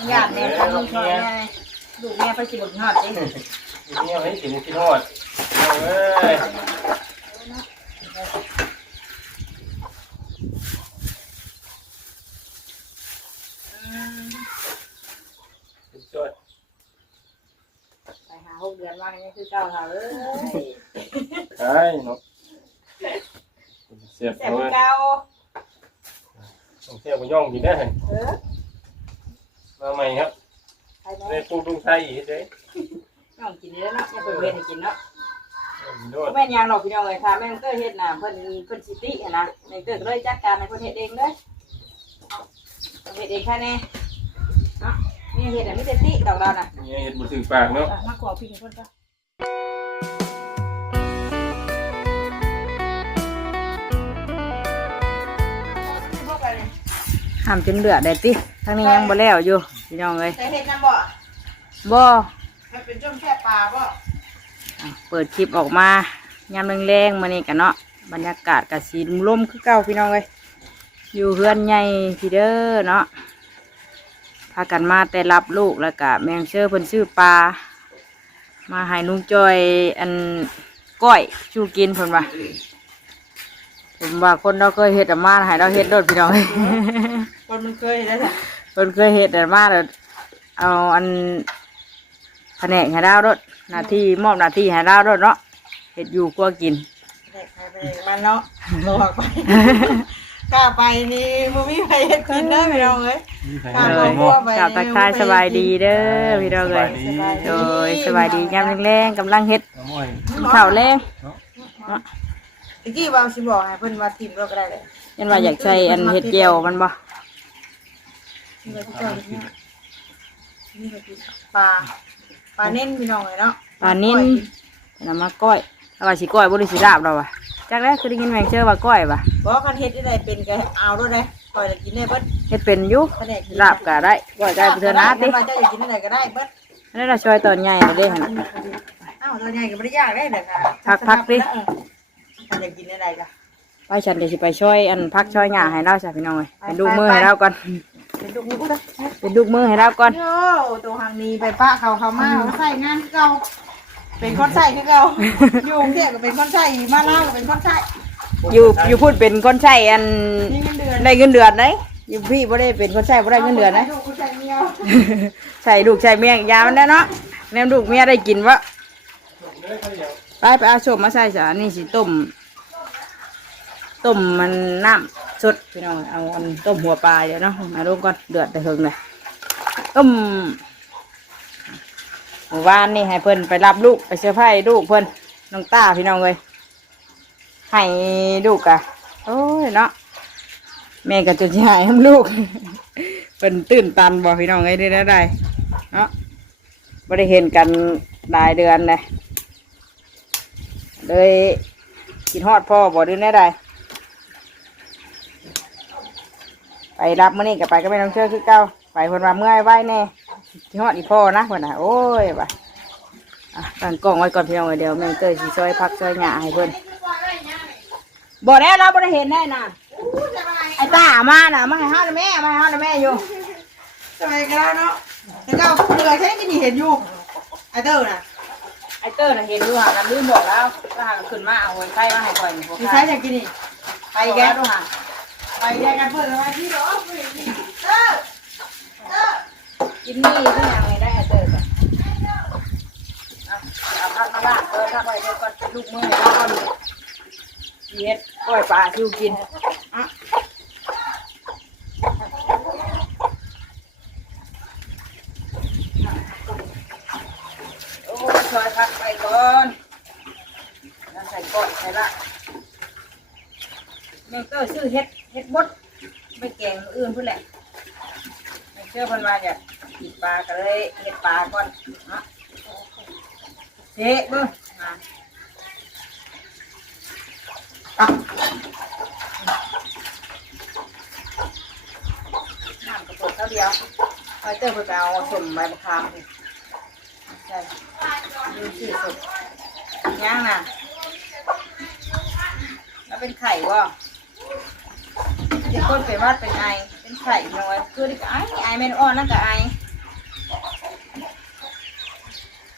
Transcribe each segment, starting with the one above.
ทั้งญาติแม่ทั้งลูกชายแม่ลูกแม่ไปสิบหอดเองนี่ให้กินกินหอดเอาเอ้ยสุดยอดไปหาหกเดือนว่านี่คือเจ้าเขาเอ้ยใช่เนาะเสียบแต่เอาพวไว้กเก่าต้องเสียบไปย่องกินได้เออ มาใหม่ครับไปไหมในปลูกลุงไทยอีกเด้น้องกินนี่แล้วเนาะอย่าเพิ่งเว้นให้กินเนาะโดดแม่นยังหรอกพี่น้องเลยค่ะแม่นเตอร์เฮ็ดน่ะเพิ่นเพิ่นสิติอะนะแม่นเตอร์ก็เลยจัดการให้เพิ่นเฮ็ดเองเลยเฮ็ดเองแค่นี้เนาะนี่เฮ็ดอะมีแต่ติดอกเราน่ะนี่เห็ดบุตรปากเนาะอะมาขอพี่เพิ่นก็ห้ามจนเดือดได้ติ ทั้งนี้ยังบ่แล้วอยู่พี่น้องเอ้ยใช้เห็ดน้ำบ่บ่มันเป็นจ้มแค่ปลาบ่อะเปิดคลิปออกมายามแรงๆมานี่กันเนาะบรรยากาศกับสีลมๆคือเก่าพี่น้องเลยอยู่เฮือนใหญ่พี่เด้อเนาะพากันมาแต่รับลูกแล้วก็แมงเชื่อเพิ่นซื้อปลามาให้นุงจอยอันก้อยชูกินเพิ่นว่าผมว่าคนเราเคยเฮ็ดอะมาให้เราเฮ็ดโดดพี่น้องเอ้ยคนมันเคยได้แต่ เพิ่นเคยเฮ็ดอะมาแล้วเอาอันแผนกให้เราโดดหน้าที่มอบหน้าที่ให้เราโดดเนาะเฮ็ดอยู่กลัวกินใครไปมันเนาะบอกไปกล้าไปนี่บ่มีใครเฮ็ดกินเด้อพี่น้องเอ้ยเออกลับทักทายสบายดีเด้อพี่น้องเลยโดยสบายดียามแรงๆกำลังเฮ็ดเอาหน่อยกินข้าวแรงตะกี้ว่าสิบอกให้เพิ่นว่าทิมเราก็ได้เลยยันว่าอยากใช้อันเฮ็ดเจียวมันบ่ นี่ก็สิเจ้านี่นี่ก็สิปลาปลาเน้นพี่น้องเลยเนาะปลานิ่นนำมาก้อยแล้วว่าสิก้อยบ่ได้สิลาบเราว่ะจักแรกคือได้ยินแมงเชื่อว่าก้อยว่ะบ่คันเฮ็ดได้เป็นก็เอาด้วยได้ปล่อยแล้วกินได้เบิดเฮ็ดเป็นอยู่แผนกกินลาบก็ได้ก้อยก็ได้เพื่อนนะติว่าเจ้าอยากกินอะไรก็ได้เบิดนั่นล่ะช่วยตอนใหญ่เด้หั่นอ้าวตัวใหญ่ก็บ่ได้ยากได้เด้อค่ะพักๆดิเออถ้าอยากกินอะไรก็ไปฉันเดี๋ยวสิไปช่วยอันพักช่วยหญ้าให้เราจ้ะพี่น้องเอ้ยเป็นลูกมือให้เราก่อน เป็นลูกมือเด้อเป็นลูกมือให้เราก่อนโย่ตัวหางนี้ไปป้าเขาเขามาเขาใส่งานคือเก่าเป็นคนใส่คือเก่าอยู่กรุงเทพก็เป็นคนใส่มาลาวก็เป็นคนใส่อยู่อยู่พูดเป็นคนใช้อันนี่เงินเดือนได้เงินเดือนไหนอยู่พี่บ่ได้เป็นคนใช้บ่ได้เงินเดือนนะลูกคนใส่เมียใส่ลูกใส่เมียยามันได้เนาะแม่ลูกเมียได้กินวะไปไปเอาส้มมาใส่จ้ะนี่สิต้ม ต้มมันน้ำสดพี่น้องเอาอันต้มหัวปลาเดี๋ยวเนาะมาลงก่อนเดือดแต่เฮิงเลยต้มหมู่บ้านนี่ให้เพิ่อนไปรับลูกไปเสื้อผ้ลูกเพิ่อนน้องตาพี่น้องเลยให้ลูกอะโอ้ยเนาะแม่ก็จะใหายให้ลูกเป็นตื่นตันบอกพี่น้องไงได้ได้ได้เนาะไม่ได้เห็นกันหลายเดือนเลยเลยกินฮอดพ่อบอกด้วยได้ได้ ไปรับมื่อนี้กับไปก็ไม่ต้องเชื่อคือเก้าไปคนมาเมื่อยไหวแน่กินฮอดอีพ่อนะคนน่ะโอ้ยไปอะตั้งกล้องไว้ก่อนพี่น้องเอ้ยเดี๋ยวแม่เตยสิซอยพักซอยหญ้าให้เพิ่นบอกแล้วเราไม่ได้เห็นแน่น่ะไอ้ตามาน่ะมาให้ห้าแม่มาให้ห้าแม่อยู่สมัยก็ได้เนาะแล้วก็เรือใช้ที่นี่เห็นอยู่ไอเตอร์น่ะไอเตอร์น่ะเห็นอยู่ห่างกันลืมบอกแล้วว่าห่างขึ้นมาเอาไว้ใกล้มาให้ก่อยนี่พวกมีข้าใช้อยากกินนี่ไปแกดูห่าง ไปแยกกันเพื่อนสมาธิเหรอเออเออกินนี่ที่ยังไม่ได้เตอร์ก่อนเอาเอาพักมาบ้านเออถ้าไปเดี๋ยวก่อนลูกมือให้เราก่อนเฮ็ดก้อยปลาชิวกินอะโอ้ยช่วยพักไปก่อนแล้วใส่ก้อยใส่ละแม่งก็ซื้อเฮ็ดไม่แกงมื้ออื่นพุ่นแหละแม่งเชื่อเพิ่น ว่าอยากกินปลาก็เลยเฮ็ดปลาก่อนเนาะเฮ็ดเบิ่งอะอะน้ำกระปุกเท่าเดียวพอเจอเพิ่นไปเอาสมใบมะขามนี่ใช่ดูสิสดย่างน่ะแล้วเป็นไข่บ่เป็นคนเป็นวัดเป็นไง ใส่ลงไปคือไอ้ไอ้เมนอ้อนนั่นกับไอ้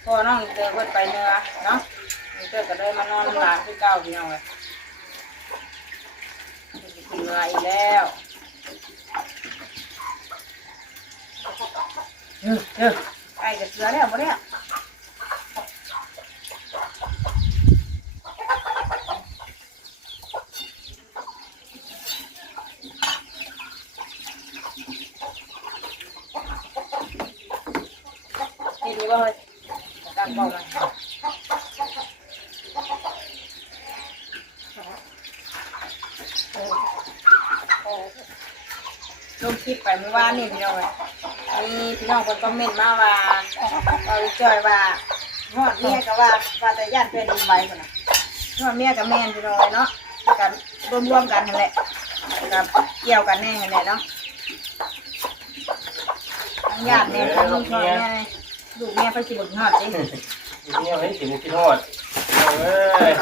พอน้องเจอเพนไปเนื้อเนาะเจอก็เลยมานอนหลานที่เก้าพี่น้องเลยกินเนื้ออีกแล้วเออเออไอ้กับเสือแล้วบ่เนี่ย นี่ดีบ่เฮ้ยตั้งเป้ามันลงคลิปไปเมื่อวานนี่พี่น้องเลยมีพี่น้องคนคอมเมนต์มาว่าเราจอยว่าฮอดเมียก็ว่าว่าแต่ย่านเป็นดินไหวคนน่ะฮอดเมียกับแม่นพี่น้องเลยเนาะกันรวมๆกันนั่นแหละกับเกี่ยวกันแน่นั่นแหละเนาะทั้งญาติแม่ทั้งลูกพ่อแม่ ลูกแม่ไปสิบหอดสินี่ไม่กินกินทอดเอาเอ้ย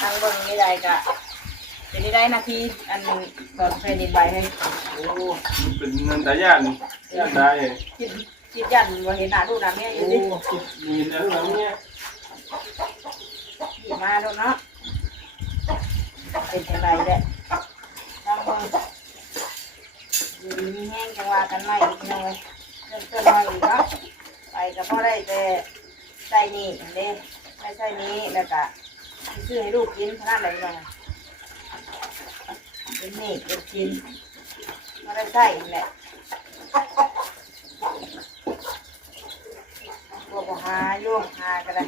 ทางเบิ่งนี่ได้กะเป็นนี่ได้นาทีอันตอนแผ่นดินไหวให้โอ้เป็นเงินตาย่านย่านได้คิดคิดยันว่าเห็นหน้าลูกหน้าแม่อโอ้ยู่สิมีแล้วนะเนี่ยหยิบมาดูเนาะเป็นจังไรแหละทางเบิ่ง อยู่ดีมีแห้งจังหวะกันใหม่อีกหน่อยเริ่มต้นใหม่อีกเนาะไปก็พอได้แต่ใส่นี่เด้ไม่ใช่นี้แล้วก็ซื้อให้ลูกกินขนาดไหนบ้างเป็นนี่เป็นกินไมาได้ใส่อีกแหละพวกก็หาอยู่หากันเลย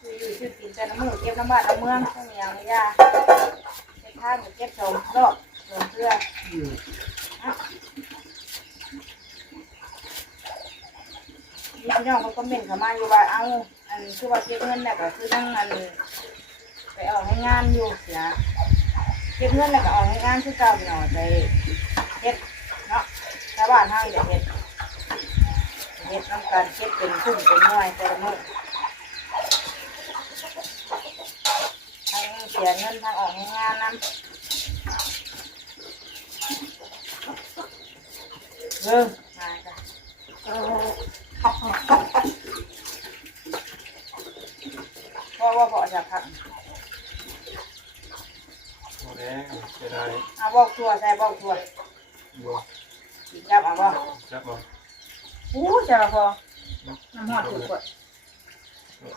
อยู่ชื่อกินแต่ละมือเก็บน้ำบ้านน้ำเมืองต้องมีอย่างไม่ยากเก็บทางเก็บชมรอบ เพื่อนี่พี่น้องมันก็เม่นเขามาอยู่ว่าเอาอันคือว่าเก็บเงินเนี่ยก็คือนั่งอันไปออกให้งานอยู่เสียเก็บเงินแล้วก็ออกให้งานคือเก่าพี่น้องไปเฮ็ดเนาะชาวบ้านเฮาอย่าเฮ็ดเฮ็ดน้ำการเก็บเป็นพุ่มเป็นน่วยแต่ละมื้อทั้งเสียเงินทั้งออกให้งานนำ เริ่มาจ้ะพ่อว่าพ่อจะพักโอ้แล้วเสียดายเอาบอกทัวใส่บอกทัวบ่กินจับเอาบ่จับบ่อู้จะละพอน้ำหอดถูกกด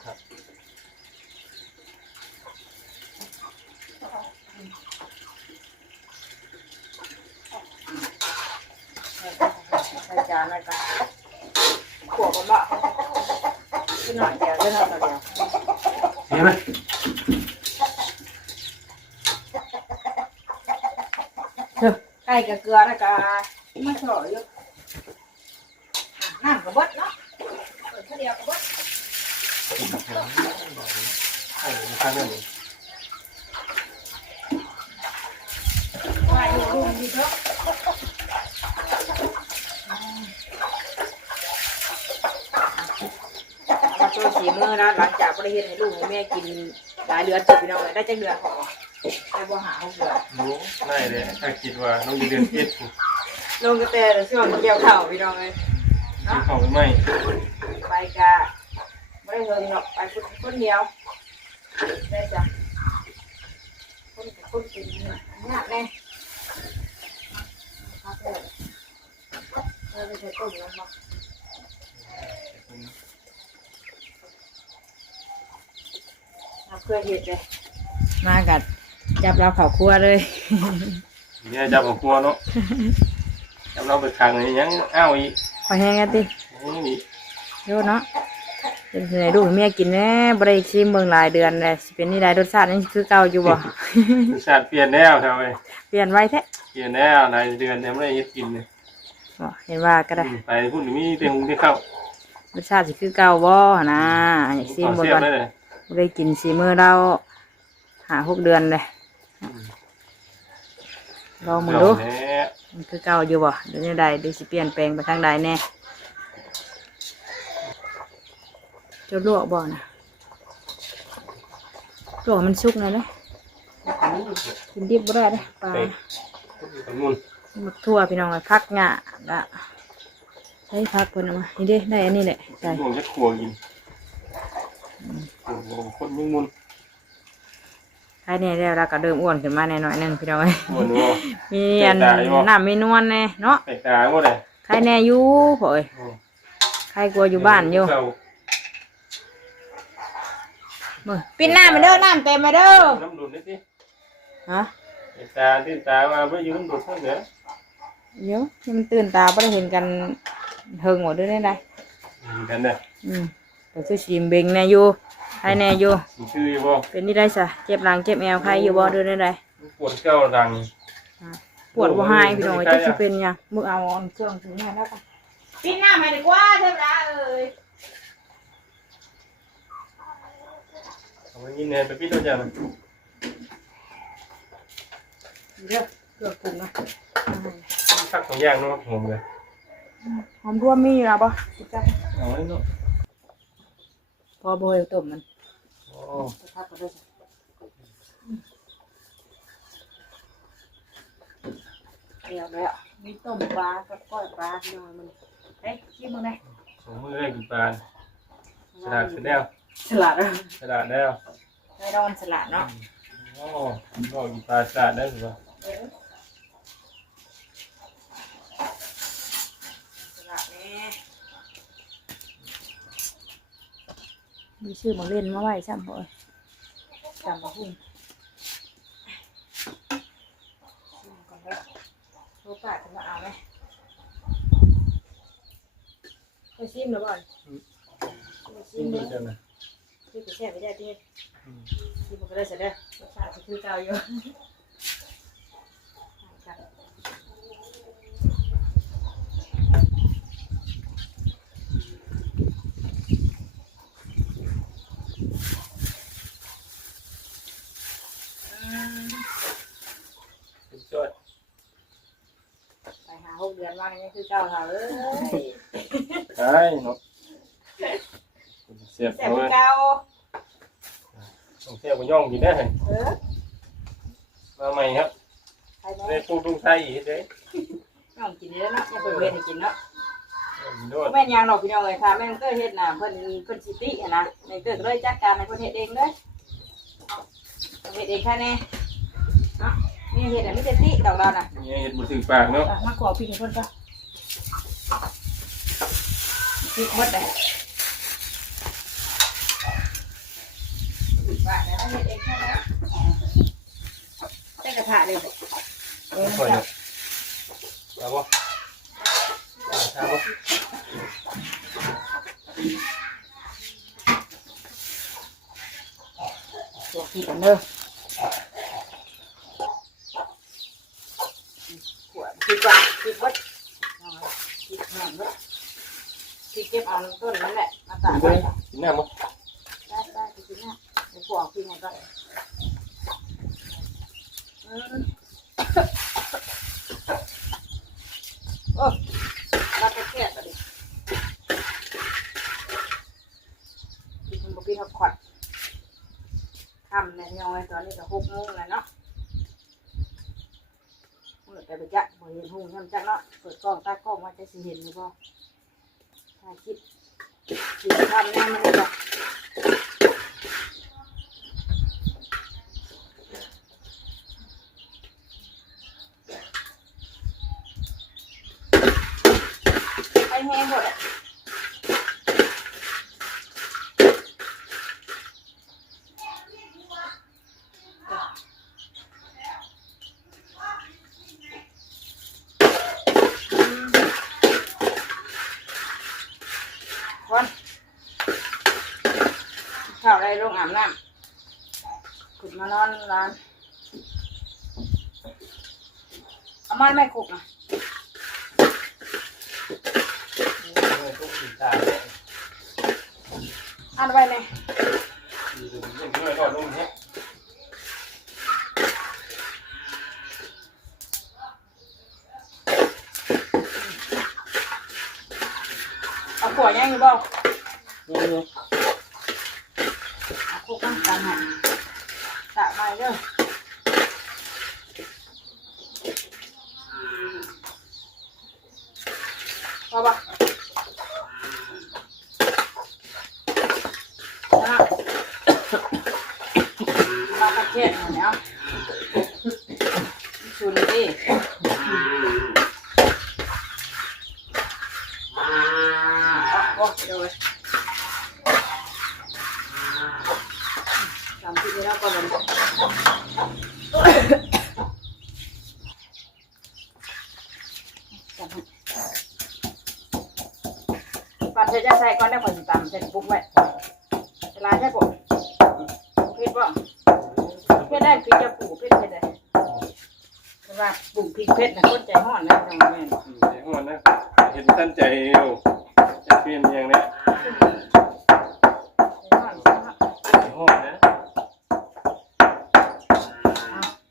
ครับ ใส่จานอะไรกันขวบกันบ่ขึ้นหน่อยเดียวเล่นหน่อยเดียวเห็นไหมไก่กับเกลือนะกะมาสอยอยู่น้ำกับเบดเนาะเปิดเดียวกับเบดโอ้ข้างนั้นว่าอยู่รุ่มดีเถอะมาช่วย สีมือนะหลังจากบริเฮ็ดให้ลูกให้แม่กินหลายเดือนเจ็บพี่น้องเลยได้จังเดือนของได้บ่หาหกเดือนรู้ง่ายเลยถ้าคิดว่าน้องเดือนเจ็ดกินลงกระแตแต่ช่วงเกี่ยวข้าวพี่น้องเลยข้าวไม่ไปกะไม่ได้เฮิงหรอกไปคนคนเดียวได้จ้ะคนกับคนกินเนี่ยยากแน่ครับเลยเออไปใช้ต้มแล้วมั้ง เอาเพื่อเห็ดเลยมากัดจับเราเข่าครัวเลย เนี่ยจับของครัวเนาะจับเราไปขังนี่ยังอ้าวอีกพอแห้งกันตินี่โยเนาะเป็นไงลูกให้เมียกินแน่บริชิมเมืองหลายเดือนเลยสิเป็นนี่ได้รสชาตินี่คือเก่าอยู่บ่รสชาติเปลี่ยนแล้วครับเว้ยเปลี่ยนไว้แท้เปลี่ยนแล้วหลายเดือนยังไม่ได้กินเลยบ่เห็นว่าก็ได้ไปพุ่นมีเตียงหุงที่เข้ารสชาติสิคือเก่าบ่หั่นนะอยากซิมต่อบ่เสียบก่อนได้เลย บ่ได้กินสีมือเราหาหกเดือนเลยลองมึงดูแล้วมันคือเก่าอยู่บ่เดี๋ยวนี้ใดเดี๋ยวสิเปลี่ยนแปลงไปทางใดแน่จะลวกบ่นะลวกให้มันสุกหน่อยเด้อกินดิบบ่ได้เด้อปลามุนหมดทั่วพี่น้องเลยพักหญ้าละช้พักเพิ่นเอามานี่เด้ได้อันนี้แหละใส่หวงจะขัวกินโอ้โห คนมุ่งมุนใครเนี่ยแล้วเราก็เดิมอ้วนขึ้นมาแน่หน่อยหนึงพี่น้องเอ้ยหัวนัว มีอันแตกต่างอยู่บ่ น้ำมีนวลแน่เนาะแตกต่างหมดเลยใครแน่อยู่โอยใครกลัวอยู่บ้านอยู่เรามือปิดหน้ามาเด้อน้ำเต็มมาเด้อน้ำดุนนิดสิฮะแตกตาตื่นตามาไม่ยืนดุนเท่าเดิมเดี๋ยวนี่มันตื่นตาไม่ได้เห็นกันเฮิงหมดด้วยได้ไดกันเนี่ยอืม แต่คือชิมเบงแน่อยู่ใครแน่อยู่มีชื่ออยู่บ่เป็นนี่ได้ซะเจ็บหลังเจ็บแอวใครอยู่บ่ด้วยได้ไดปวดเก้าดังปวดบ่หายพี่น้องจะสิเป็นหยังมึงเอาอันเครื่องถึงมาแล้วกันปิดหน้ามาดีกว่าเทวดาเอ้ยเอาไปยินเนี่ยไปพี่ตัวจันเด้อเครื่องปรุงนะสักสองอย่างเนาะผมเลยหอมรวมมีอยู่แล้วบ่จิจ้ะเอาไว้เนาะพ อบ่ให้ต้มมันโอ้สักพักก็ได้จ้ะเดี๋ยวแล้วมีต้มปลากับก้อยปลาพี่น้องมันเฮ้ยชิมมึงได้สองมือได้กินปลาสลัดเสร็จแล้วสลัดเออสลัดแล้วไม่ต้องสลัดเนาะโอ้ก็กินปลาสลัดได้หรือเปล่า สลัดนี่ มีชื่อมาเล่นมาไว้ซ้ำบ่อยจำมาพุ่งชิมก่อนเด้อโทรปากจะมาเอาไหมไปชิมหรือเปล่าไปชิกิมนเด้ดูอจังนะที่กูแช่ไม่ได้ที่ที่มันก็ได้เสร็จแล้วรสชาติคือเก่าอยู่ สุดยอด ไปหา หกเดือนว่านี่คือเก่าค่ะเอ้ยใช่เนาะเสียบแซ่เอาบเลยเก่าต้องเสียบกับย่องกินได้เออมาใหม่ครับใครได้ได้ปูตุ้งไส้อีกเด้น้องกินได้แล้วเนาะอย่าเพิ่งเว้นให้กินเนาะกินด้วยแม่นยางดอกพี่น้องเลยค่ะแม่นเตอร์เฮ็ดน่ะเพิ่นเพิ่นสิติอะนะในเตอร์ก็เลยจัดการในเพิ่นเฮ็ดเองเด้อเฮ็ดเองแค่นี้เนาะนี่เฮ็ดอะมีแต่ติดอกเราน่ะนี่เห็ดบุถึงปากเนาะ อะมาขอพี่ให้เพิ่นก่อน พริกหมดเลยว่าแล้วเฮ็ดเองแค่นั้นแต่กระทะเลยเออค่อยจ้ะเนาะเอาบ่เอาบ่ตัวพี่กันเด้อขวดพริกว่าพริกวัดพริกแห้งวัดพริ กเก็บเอาต้นนั่นแหละมาตากกินไว้ได้กินน้ำบ่ได้ได้ไปกินนะเดี๋ยวขวดพี่ไงก็อืมโอ้รับไปแค่ก็ดิพี่คุณบอกพี่เขาขวดทำในยองไว้ตอนนี้ก็หกโมงแล้วเนาะเมื่อแต่ไปจักบ่เห็นหูทำจักเนาะเปิดกล้องตากล้องว่าจะสิเห็นหรือเปล่า ถ่ายคลิปสิทำแน่มันเลยจ้ะไปแห้งหมดอะคนข้าวได้ลงอาบน้ำขุดมานอน ร้านเอาไม้ไม่ขุกนะต้องกินตาเนี่ยอันไว้เลยอยู่ตรงนี้ด้วยรอดลงเนี่ยเอาขวดยังอยู่บ่นี่นี่เอาคุกน้ำตาลหัน ตะไม้เด้อพอปะ ชุนดิโอ้เดี๋ยวเลยสามสิบแล้วก็มันปันเธอจะใส่ก่อนได้ผลสิตามใส่ปุ๊บไว้เวลาใช่ปุ๊บเพชรบ่เพชรได้พริกจะปลูกเพชรเพชรได้เพราะว่าปลูกพริก เพชรนะคนใจห้อนนะน้องแม่น อืมเดี๋ยวก่อนนะเห็นท่านใจอยู่จะเปลี่ยนอย่างเนี้ย ใจห้อนใจห้อน ใจห้อนนะ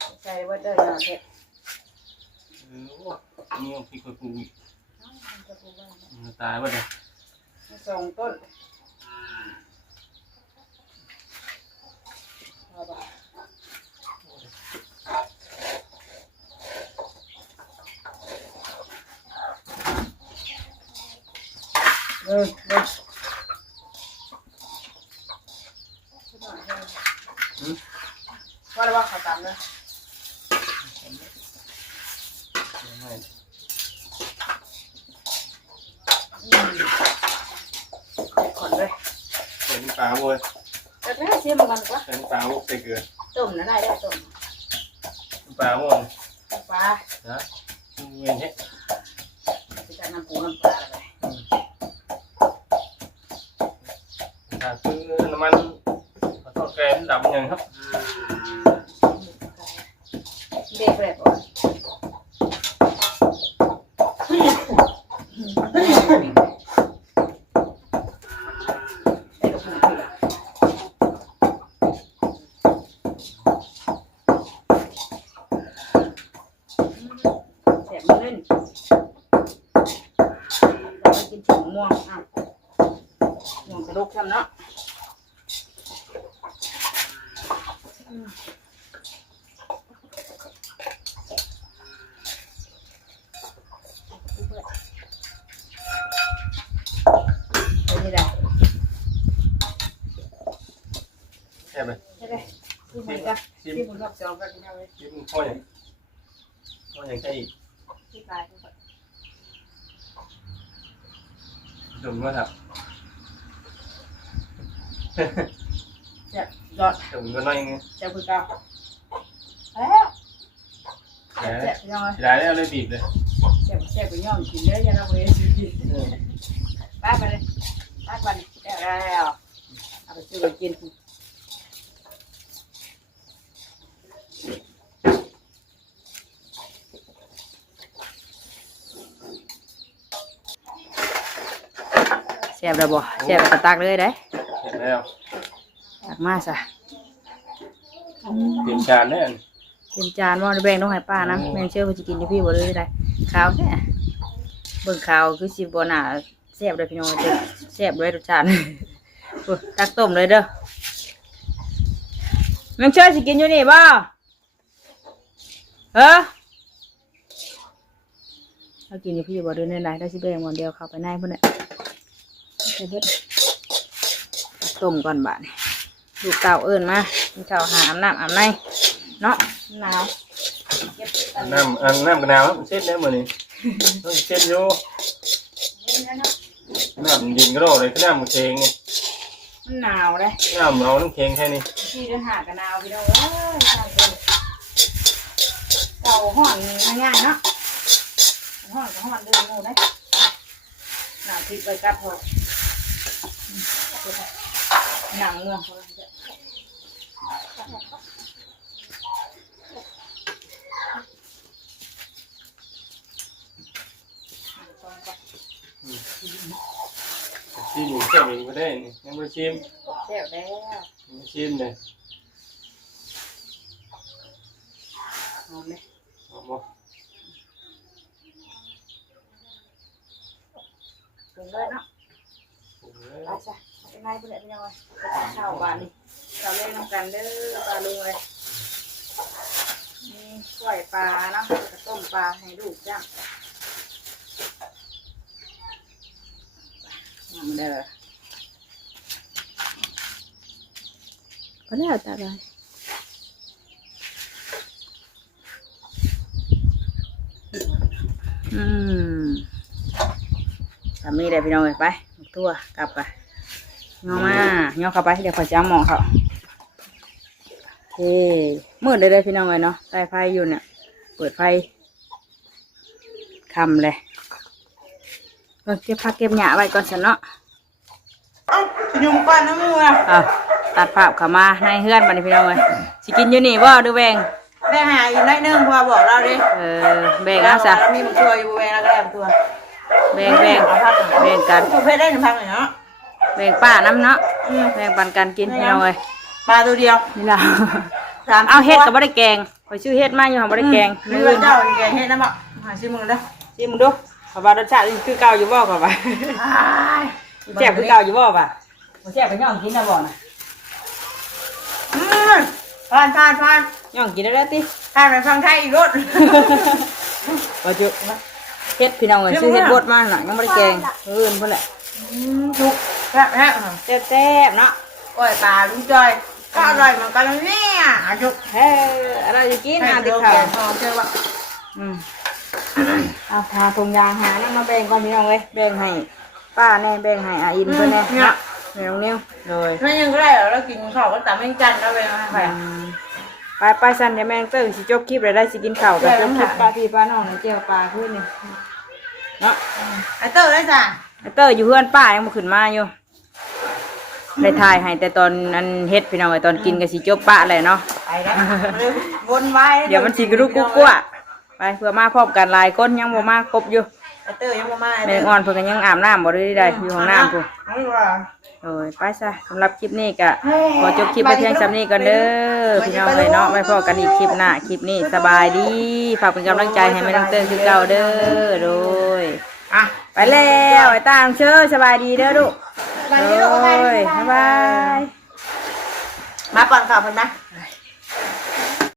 เอาใส่ไว้เด้อนะเพชร เออโอ้นี่พี่คนปลูกอีก จะปลูกไว้ มันตายป่ะเนี่ย สองต้นเอาบ่ เออเอออืมว่าแล้วว่าเขาตามเล ถ้าคือน้ำมันขอโทษแกนดำยังครับ เด็กแบบว่าได้ลูกหมูผิดแสบมือเล่นเราไปกินถึงม่วงอะม่วงกระดูกทำเนาะอืมเอานี่แหละ แค่ไหม ใช่ไหมที่มัน ก็ที่มันก็จองกันที่เอาไว้ยิ้มพ่ออย่างพ่ออย่างใช่อีกที่ตายทุกคนจมก็ครับเจ็บยอดจมก็น้อยไง เจ็บคือเก่าแล้ว แต่ เจ็บยังไง ได้แล้วเลยบีบเลย เจ็บเจ็บไปย่อมกินเลยอยังเอาไว้กินป้าไปเลยป้าไปเลยแล้วเอาไป ซื้อไปกินแซ่บแล้วบ่แซ่บกระตักเลยได้เห็นแล้วตักมาซะเตรียมการแน่เต็มจานว่าแบ่งต้องให้ป้านะแม่งเชื่อว่าจะกินที่พี่บ่เลยได้ข้าวแท้เบิ่งข้าวคือสิบ่น่าแซ่บเลยพี่น้องเด้อแซ่บเลยรสชาติโอ้ตักต้มเลยเด้อแม่งเชื่อสิกินอยู่นี่บ่เออ ถ้ากินอยู่พี่บ่เลยในไหนได้สิแบ่งวันเดียวเข้าไปในพุ่นน่ะ ใส่เบิดตักต้มก่อนบาดนี้ลูกเต่าเอิ้นมากินข้าวหาอาบน้ำอาบในเนาะหนาวเก็บอันนี้น้ำอันน้ำกระนาวเส้นได้หมดนี่ต้องเส้นอยู่เนาะน้ำดินก็รอเลยน้ำมันเค็งไงมันหนาวเลยน้ำเอาน้ำเค็งแค่นี้ที่เดินหากันหนาวพี่น้องเอ้ยทางคนเก่าห่อนง่ายๆเนาะห่อนก็ห่อนเดินงูได้หนาวติดไปกับพอ หนังเมืองเขาเลยจ้ะชิมแค่นี้ก็ได้นี่ยังไม่ชิมแซ่บแล้วไม่ชิมเลยหอมเลยเอาบ่เกินเลยเนาะปรุงเลย ไปจ้ะไปไหนไปไหนไปยังไงไปทานข้าวบ้านนี่เราเล่นน้ำกันเด้อปลาลุงเลยนี่กล้วยปลาเนาะกระต้มปลาให้ลูกจ้างมาเด้อก็แล้วแต่เลยอืมทำนี่ได้พี่น้องเลยไปทั่วกลับไป ย่อมาย่อเข้าไปเดี๋ยวขอจ้าหมองเขาโอเคมืดเลยเลยพี่น้องเลยเนาะใต้ไฟอยู่เนี่ยเปิดไฟคำเลยเออเก็บผักเก็บหญ้าไว้ก่อนฉันเนาะเอ้ายุงก่อนนะมึงอะอะตัดภาพเข้ามาในเฮือนบัดนพี่น้องเลยสิกินอยู่นี่บ่ดูแบงแม่หาอีกน้อยหนึงพอบอกเราดิเออแบงเอาซะมีมันตัวอยู่แม่แล้วก็แอมตัวแบงแบงแบงกันถูกเพศได้หนึ่งพันเลยเนาะ แบงป้าน้ำเนาะอืมแบงปันกันกินพี่น้องเลยปลาตัวเดียวนี่ล่ะสามเอาเฮ็ดกับบ่ได้แกงขอยชื่อเฮ็ดมาอยู่หอบ่ได้แกงมีมื้อเงิอื่นนเจ้าแกงเฮ็ดนะบ่หาซื้อมึงเด้อสิมึงดูขอว่ารสชาติคือเก่าอยู่บ่ขอว่าแซ่บคือเก่าอยู่บ่ป่ะบ่แซ่บก็ย่องกินนะบ่น่ะอืมผ่านผ่านผ่านย่องกินได้แล้วติผ่านไปฟังไทยอีกรถบ่จุเฮ็ดพี่น้องเอ้ยชื่อเฮ็ดบดมาหน่อยยังบ่ได้แกงมื้ออื่นพุ่นแหละ อืมถูกแซ่บแซ่บแซ่บๆเนาะโอ้ยปลาลุงจอยก็อร่อยเหมือนกันนะเนี่ยอาจุกเฮ้ยอะไรจะกินให้อะติเดี๋ดยวข้าแกวงทองเชื่อว่าอืมเอาพาทงยางหานั่งมาแบ่งก่อนพี่น้องเอ้ยแบ่งให้ป้าแน่แบ่งให้อาอินเพิ่นแน่เนาะแม่น้องนิ้วเลยไม่ยังก็ได้เหรอแล้วกินข้าวก็ตามแม่งจันทร์แล้วไปมาไปอืมไปไปสันเดี๋ยวแม่งเติ้งสิจบคลิปเลยได้สิกินข้าวกับจบคลิปป้าพี่ป้าน้องในเจียวปลาขึ้นนี่เนาะไอ้เตอร์ได้จ้ะไอ้ เตอร์อยู่เพื่อนป้ายังมาขึ้นมาอยู่ได้ถ่ายให้แต่ตอนนั้นเฮ็ดพี่น้องไอ้ตอนกินก็สิจบปะเลยเนาะ ไปแล้ววนไว้เดี๋ยวมันสิกระดุกกุ๊กกัวไปเพื่อมาพร้อมกันหลายคนยังบ่มาครบอยู่ไอ้เตอร์ยังบ่มาแม่งอ่อนเพิ่นก็ยังอาบน้ำบ่ได้ได้อยู่ห้องน้ำพุ่น ไม่ว่า โอ้ยไปซะสำหรับคลิปนี้ก็ขอจบคลิปไปเพียงสำนี้ก่อนเด้อพี่น้องเลยเนาะไว้พอกันอีกคลิปหน้าคลิปนี้สบายดีฝากเป็นกำลังใจให้แม่น้องเติ้งคือเก่าเด้อโดย อะ ไปแล้วไอ้ตางเชื่อสบายดีเด้อลูกวันโดนี้เราไปยบ๊ายบาย มาก่อนข่าวเพิ่นนะไ